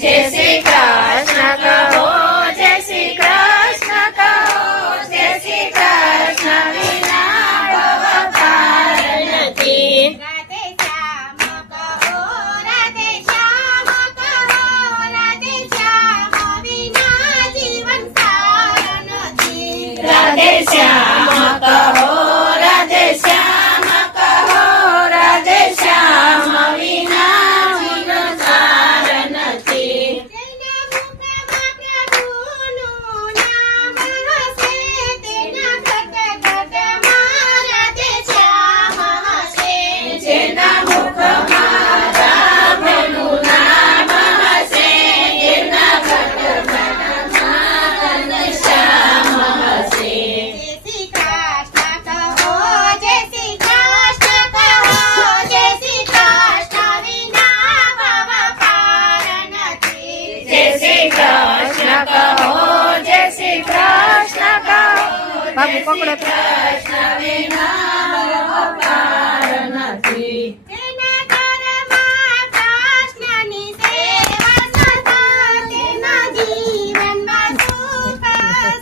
જય શ્રી કૃષ્ણ કહો, જય શ્રી કૃષ્ણ કહો, જય શ્રી કૃષ્ણ વિના ભવ પાર નથી. રાધે શ્યામ કહો, રાધે શ્યામ કહો, રાધે શ્યામ વિના જીવન સાર નથી. રાધે શ્યામ કહો, રાધે શ્યામ કહો, રાધે શ્યામ વિના જીવન સાર નથી. જેના મુખમાં પ્રભુનું નામ હશે, તેના ઘટ ઘટમાં રાધે શ્યામ હશે. જેના મુખમાં રામનું નામ હશે, એના ઘટઘટમાં શ્યામ હશે. જય શ્રી કૃષ્ણ કહો, જય શ્રી કૃષ્ણ કહો, જય શ્રી કૃષ્ણ વિના ભવ પાર નથી. જય શ્રી કૃષ્ણ કહો, જય શ્રી કૃષ્ણ કહો, બાબુ પકડો કૃષ્ણ વિના ભવ પાર નથી. તેના ઘરમાં કૃષ્ણની સેવા સદા, તેના જીવનમાં સુખ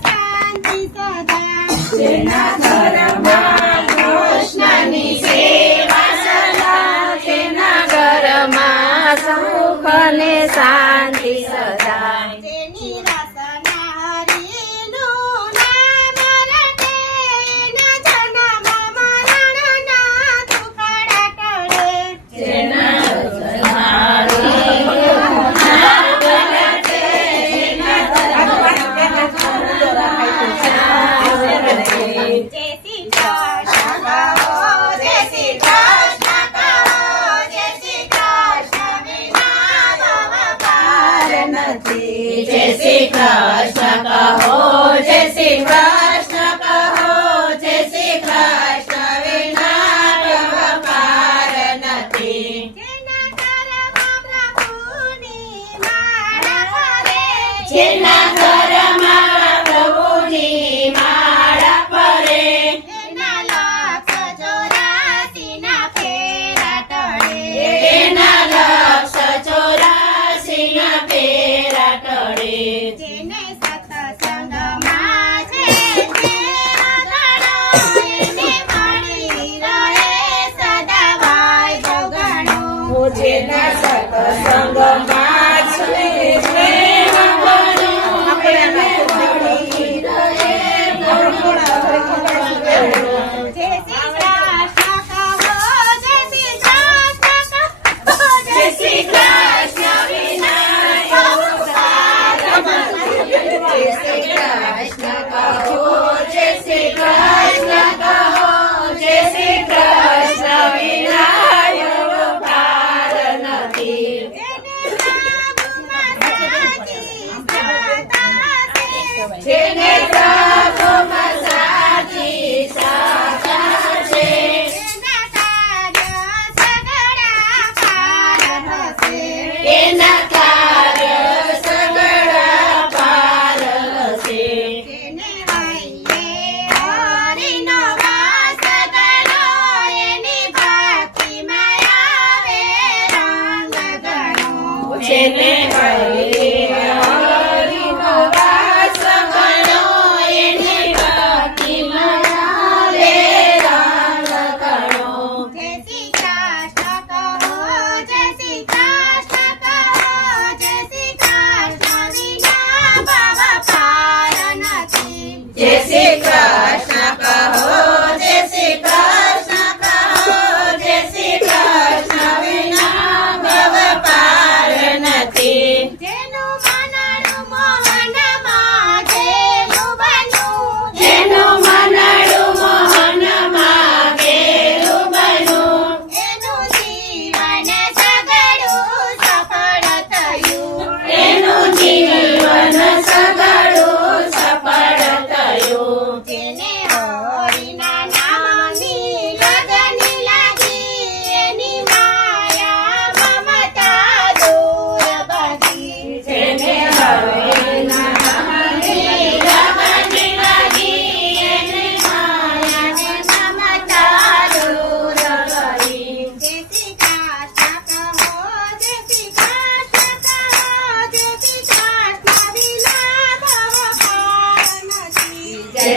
શાંતિ સદા. જેના ઘરમાં કૃષ્ણની સેવા સદા, તેના ઘરમાં સુખ અને શાંતિ સદા. તેની રસના હરિનું નામ રટે, એના જન્મ મરણના દુઃખડા ટળે. જેના હરિનું નામ રટે, એના જય શ્રી કૃષ્ણ કહો, જય શ્રી કૃષ્ણ કહો, જય શ્રી કૃષ્ણ વિના ભવ પાર નથી. જય શ્રી કૃષ્ણ કહો, જય શ્રી કૃષ્ણ કહો, જય શ્રી કૃષ્ણ વિના ભવ પાર નથી. જેના ઘરમાં પ્રભુની માળા ફરે, જેના ઘરમાં પ્રભુની માળા ફરે, એના લક્ષ 84 ના ફેરા ટળે. એના લક્ષ 84 ના ફેરા ટળે. જેને સત્સંગમાં છે તે અગણો, એને મળી રહે સદા વાયદો ગણો. જેના સત્સંગમાં છે તે અગણો, એને મળી રહે જય શ્રી કૃષ્ણ કહો, જય શ્રી કૃષ્ણ કહો, જય શ્રી કૃષ્ણ વિના ભવ પાર નથી. જય શ્રી કૃષ્ણ કહો, જય શ્રી કૃષ્ણ કહો, જય શ્રી કૃષ્ણ વિના ભવ પાર નથી. જેને પ્રભુમાં સાચી શ્રદ્ધા છે, જેને પ્રભુમાં સાચી શ્રદ્ધા છે, એના કાર્ય સગળા પાર હશે. એના કાર્ય સગળા પાર હશે. જેને હૈયે હરિનો વાસ ગણો, એની ભક્તિમાં આવે રંગ ગણો. જેને હરિનો વાસ ગણો, એની ભક્તિમાં આવે રંગ ગણો. જય શ્રી કૃષ્ણ કહો, જય શ્રી કૃષ્ણ કહો, જય શ્રી કૃષ્ણ વિના ભવ પાર નથી. જય શ્રી કૃષ્ણ કહો, જય શ્રી કૃષ્ણ કહો, જય શ્રી કૃષ્ણ વિના ભવ પાર નથી. જેને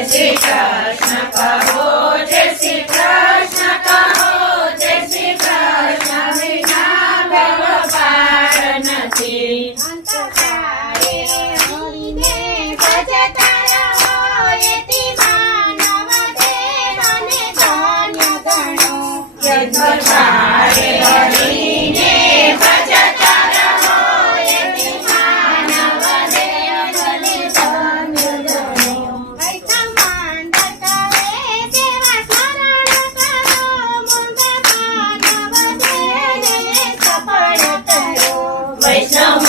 શ્રી કૃષ્ણ કહો જય શ્રી કૃષ્ણ કહો જય શ્રી કૃષ્ણ વિના ભવ પાર નથી અંતકાળે હરિને ભજતા રહો એથી માનવ દેવને ધન્ય ગણો. અંતકાળે હરિને ભજતા રહો એથી માનવ દેવને ધન્ય ગણો. વૈષ્ણવાન દત્તરે સેવા સ્મરણ કરો મૂંઝ માનવ દેવને સફળ કરો. વૈષ્ણવ